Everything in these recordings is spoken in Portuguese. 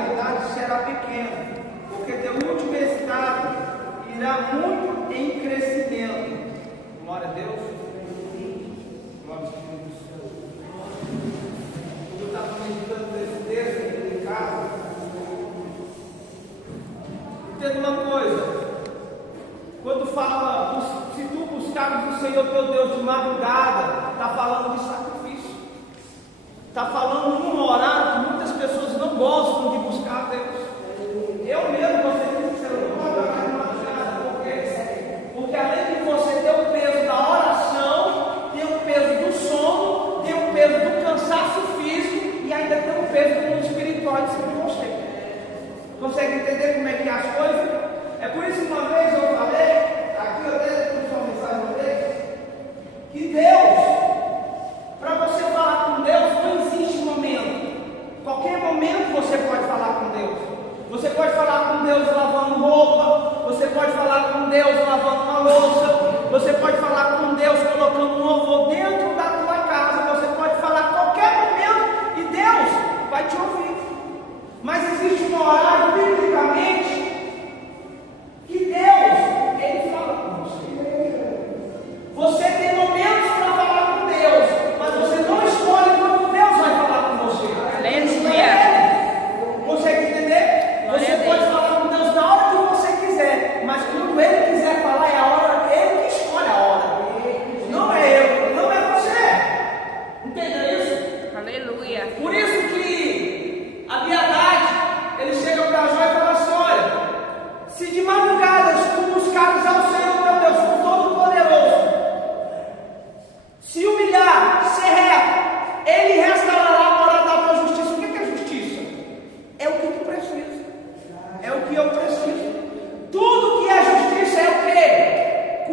verdade será pequeno, porque teu último estado irá muito em crescimento. Glória a Deus. Glória ao Espírito Santo. Eu estava meditando nesse texto aqui em casa. Entenda uma coisa. Quando fala, se tu buscares o Senhor teu Deus de madrugada, está falando de sacrifício. Está falando num horário que muitas pessoas não gostam de buscar a Deus. Eu mesmo, você disse que eu não gosto de madrugada. Por quê? Porque além de você ter o peso da oração, tem o peso do sono, tem o peso do cansaço físico e ainda tem o peso do mundo espiritual em cima de você. Consegue entender como é que é as coisas? É por isso que uma vez eu falei, aqui eu até trouxe uma mensagem uma vez, que Deus, para você falar com Deus, não existe momento. Qualquer momento você pode falar com Deus. Você pode falar com Deus lavando roupa, você pode falar com Deus lavando uma louça, você pode falar com Deus colocando um louvor dentro da tua casa, você pode falar a qualquer momento e Deus vai te ouvir. Mas existe um horário, biblicamente, que Deus, Ele fala com você. Você tem momentos para falar com Deus, mas você não escolhe quando Deus vai falar com você. Aleluia. Consegue entender? Você pode falar com Deus na hora que você quiser, mas quando Ele quiser falar é a hora, Ele que escolhe a hora. Não é eu, não é você. Entendeu isso? Aleluia. Por isso que a Biadade, ele chega para Jó e fala assim: olha, se de madrugada tu buscares ao Senhor teu Deus com Todo-Poderoso, se humilhar, ser reto, Ele restaurará a morada da tua justiça. O que é justiça? É o que tu precisa. É o que eu preciso. Tudo que é justiça é o que?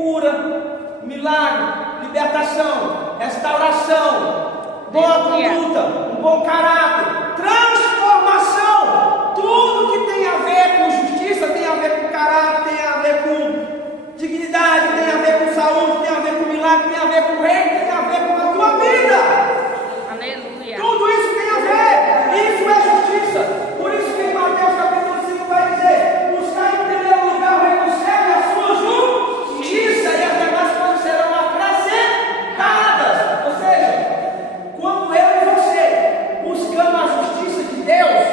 Cura, milagre, libertação, restauração, boa conduta, um bom caráter, transformação. Tudo que tem a ver com justiça tem a ver com caráter, tem a ver com dignidade, tem a ver com saúde, tem a ver com milagre, tem a ver com reino, tem a ver com a tua vida. Aleluia. Tudo isso tem a ver. Isso é justiça. Por isso que em Mateus capítulo 5 vai dizer: buscar em primeiro lugar o reino do céu e a sua justiça, e as demais coisas serão acrescentadas. Ou seja, quando eu e você buscamos a justiça de Deus,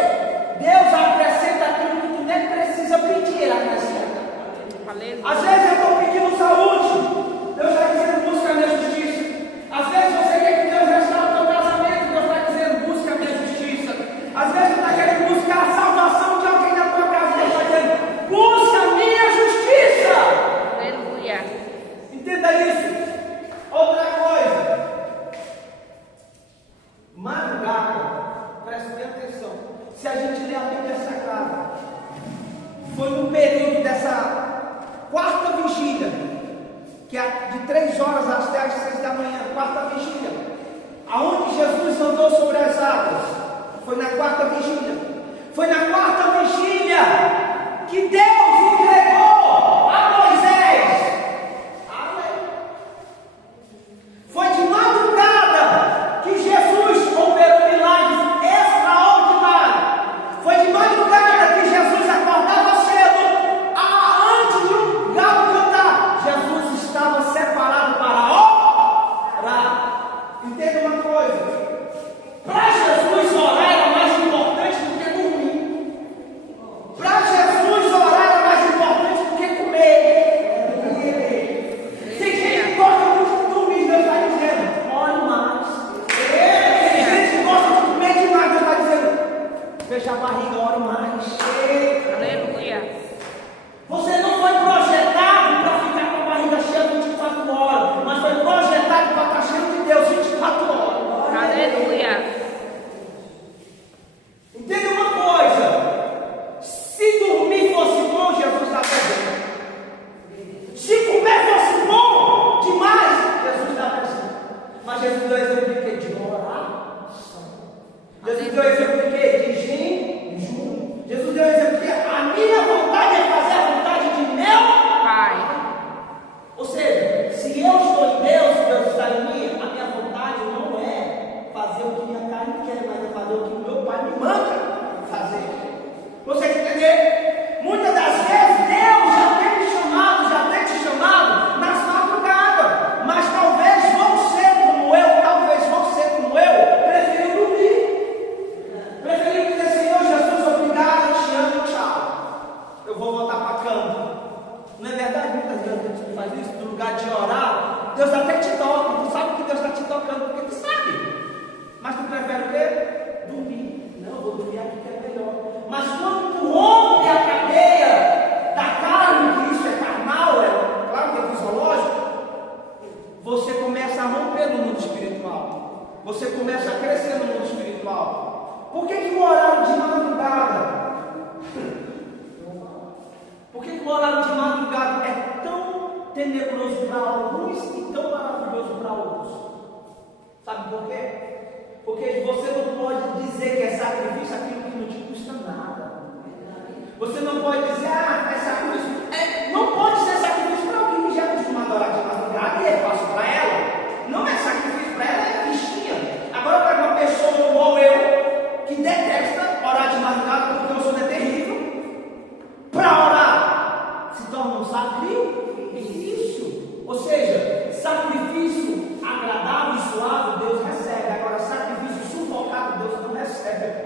Deus acrescenta aquilo que tu nem precisa pedir, Ele acrescenta. Às vezes eu estou pedindo saúde, Deus está dizendo: busca a minha justiça. Às vezes você quer que Deus restaure o teu casamento, Deus está dizendo: busca a minha justiça. Às vezes você está querendo buscar a salvação de alguém na tua casa, Deus está dizendo: busca a minha justiça. Aleluia. Entenda isso. Outra coisa, madrugada, preste bem atenção. Se a gente ler a Bíblia Sagrada, foi no período dessa quarta vigília, que é de 3 horas até as 6 da manhã, quarta vigília, aonde Jesus andou sobre as águas. Foi na quarta vigília. Foi na quarta vigília que Deus entregou a Moisés a lei. Foi de madrugada que Jesus operou milagres extraordinários. Foi de madrugada que Jesus acordava cedo, antes de um galo cantar. Jesus estava separado para orar. Entenda uma coisa: para Jesus orar era mais importante do que dormir. Para Jesus orar era mais importante do que comer. Tem gente que gosta muito de dormir, Deus está dizendo: ore mais. Tem gente que gosta de comer demais, Deus está dizendo: fecha a barriga, ore mais. Aleluia. Você não foi projetado para ficar com a barriga cheia 24 horas, mas foi projetado para estar cheio de Deus 24 horas. Aleluia. Entenda uma coisa: se dormir fosse bom, Jesus está presente. Se comer fosse bom demais, Jesus está presente. Mas Jesus deu exemplo de quê? De oração. Jesus deu exemplo de quê? De jejum. Jesus deu exemplo de quê? A minha vontade é fazer a vontade de meu Pai. Ou seja, se eu estou em Deus, Deus está em mim, a minha vontade não é fazer o que minha tenebroso para alguns e tão maravilhoso para outros. Sabe por quê? Porque você não pode dizer que é sacrifício aquilo que não te custa nada. Você não pode dizer, é sacrifício. Não pode ser sacrifício para alguém que já é acostumado a orar de madrugada e é fácil para ela. Não é sacrifício para ela, é bichinha. Agora para uma pessoa igual eu, que detesta orar de madrugada porque eu sou terrível, para orar se torna um sacrifício. Ou seja, sacrifício agradável e suave Deus recebe. Agora, sacrifício sufocado Deus não recebe.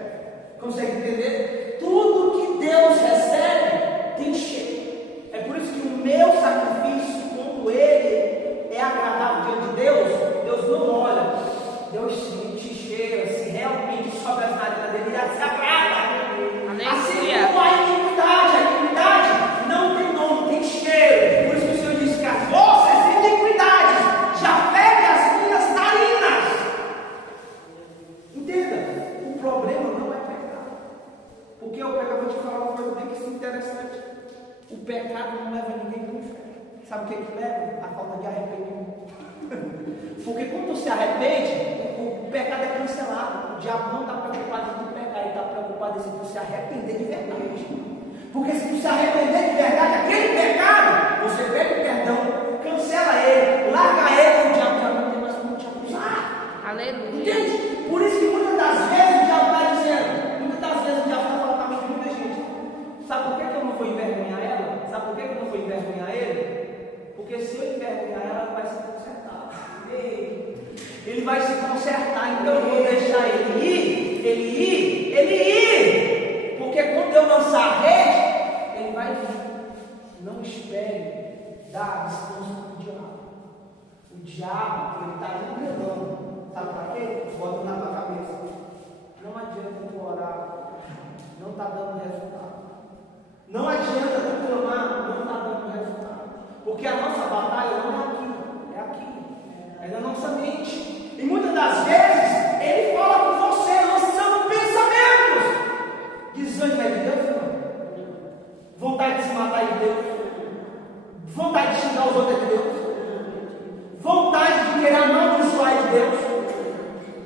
Consegue entender? Tudo que Deus recebe tem cheiro. É por isso que o meu sacrifício, quando ele é agradável diante de Deus, Deus não olha. Deus sente, cheira, se realmente sobe as narinas dele e se agrada. Assim como a iniquidade não tem nome, tem cheiro. Por isso que o Senhor disse que as vossas iniquidades já ferem as minhas narinas. Entenda, o problema não é pecado. Porque o pecado, vou te falar uma coisa bem interessante. O pecado não leva ninguém para o inferno. Sabe o que leva? A falta de arrependimento. Porque quando se arrepende, o pecado é cancelado. O diabo não está preocupado em tu pecar, ele está preocupado em tu se arrepender de verdade. Porque se tu se arrepender de verdade, aquele pecado, você pega o perdão, cancela ele, larga ele, o diabo já não tem mais como te acusar. Aleluia. Entende? Por isso que muitas das vezes o diabo está dizendo, muitas das vezes o diabo está falando para mim, muita gente. Sabe por que eu não vou envergonhar ela? Sabe por que eu não vou envergonhar ele? Porque se eu envergonhar ela, ela vai se consertar. Ele vai se consertar, então eu vou deixar ele ir. Porque quando eu lançar a rede, ele vai vir. Não espere dar descanso para o diabo. O diabo, ele está enganando. Sabe para quê? Bota na tua cabeça. Não adianta tu orar, não está dando resultado. Não adianta tu clamar, não está dando resultado. Porque a nossa batalha não é aqui, é aqui. É na nossa mente. E muitas das vezes ele fala com você, lançando pensamentos. Desânimo é de Deus, não? Vontade de se matar é de Deus. Vontade de xingar os outros é de Deus. Vontade de querer amaldiçoar é de Deus.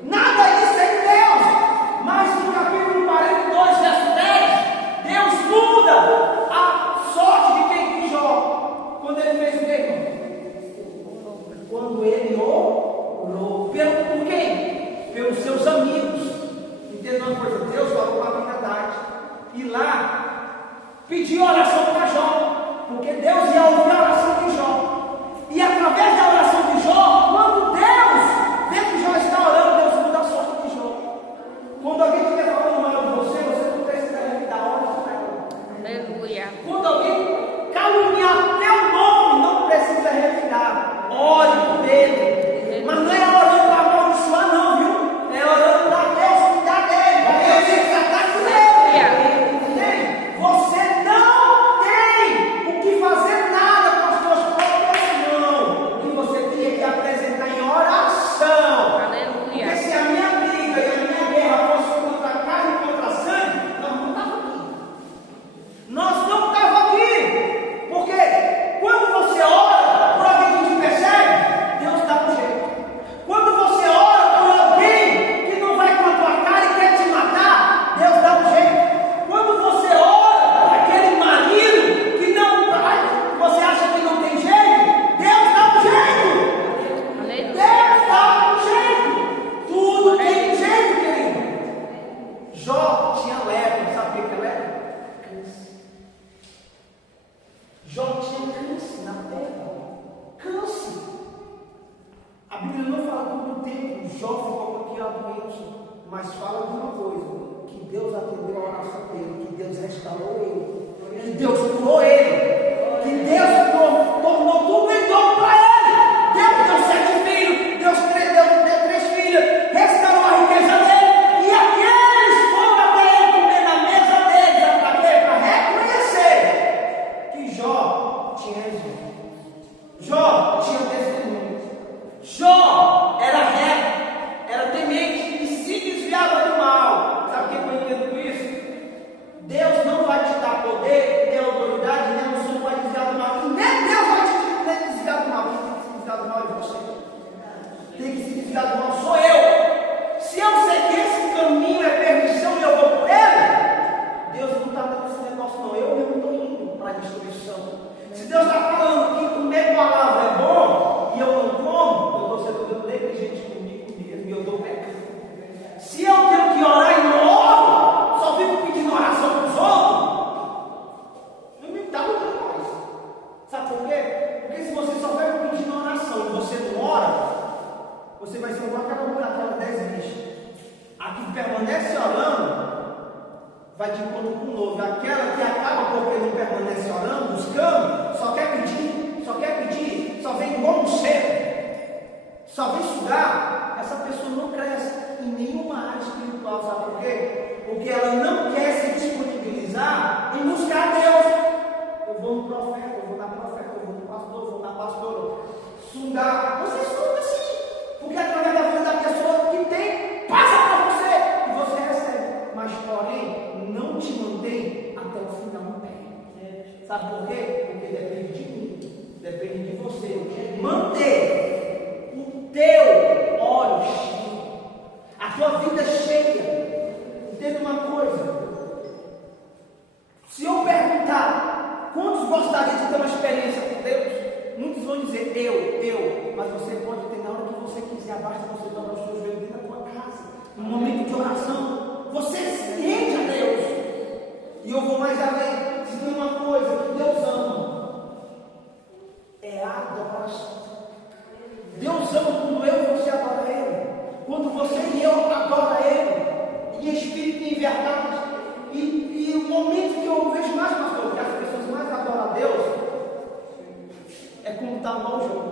Nada disso é de Deus. Mas no capítulo 42, verso 10, Deus muda a sorte de quem quis Jó. Quando ele fez o que, irmão? Quando ele orou. Por quem? Pelos seus amigos. Entenda uma coisa, Deus falou para a verdade. E lá, pediu oração para Jó. Porque Deus ia ouvir a oração de Jó. E através da oração de Jó, quando Deus vê que Jó está orando, Deus muda a sorte de Jó. Quando alguém estiver falando mal de você, você não precisa revidar hora para ela. Aleluia. Quando alguém caluniar teu nome, não precisa revidar. Ore por ele. Mas não é orando para amaldiçoar, não, viu? É orando para Deus cuidar dele. Para Deus resgatar dele. Entende? Você não tem o que fazer nada com as suas próprias mãos. O que você tem que apresentar em oração. Aleluia. Porque se a minha briga e a minha guerra fosse contra a carne e contra a sangue, nós não estávamos aqui. Nós não estávamos aqui. Porque quando você ora por alguém que te persegue, Deus dá um jeito. Quando você ora por alguém que não vai com a tua cara e quer te matar, Deus dá um jeito. Quando você ora para aquele marido que não vai, você acha que não tem jeito, Deus dá um jeito. Deus dá um jeito. Tudo tem jeito, querido. Jó tinha lepra, sabe o que é lepra? Câncer. Jó tinha câncer na terra. Câncer. A Bíblia não fala quanto tempo Jó ficou com aquela doença, mas fala de uma coisa: que Deus atendeu a oração dele, que Deus restaurou ele, que Deus curou ele, que Deus tornou tudo em dom para ele. Deus deu 7 filhos, Deus deu 3 filhas, restaurou a riqueza dele, e aqueles foram até ele comer na mesa dele, para quê? Para reconhecer que Jó tinha exemplo. Jó tinha testemunho. Jó era reto, era temente e se desviava do mal. Sabe o que eu entendo com isso? Deus não vai te dar vai de encontro com o novo. Aquela que acaba porque não permanece orando, buscando, só quer pedir, só vem igual um cedo, só vem sugar. Essa pessoa não cresce em nenhuma área espiritual, sabe por quê? Porque ela não quer se disponibilizar em buscar a Deus. Eu vou no profeta, eu vou na profeta, eu vou no pastor, eu vou na pastora. Sugar, você estuda assim, porque através da vida da pessoa que tem, passa para você e você recebe. Mas porém, não te mantém até o final do tempo. Sabe por quê? Porque depende de mim, depende de você. Manter o teu óleo cheio, a tua vida cheia. Entenda uma coisa. Se eu perguntar quantos gostariam de ter uma experiência com Deus, muitos vão dizer eu, mas você pode ter na hora que você quiser, basta você dobrar os seus joelhos dentro da tua casa, num momento de oração, você se rende a Deus. E eu vou mais além. Se tem uma coisa que Deus ama, é a adoração. Deus ama quando eu e você adora Ele, quando você e eu adora Ele, em espírito e em verdade. E o momento que eu vejo mais, pastor, que as pessoas mais adoram a Deus, é quando está no mau jogo.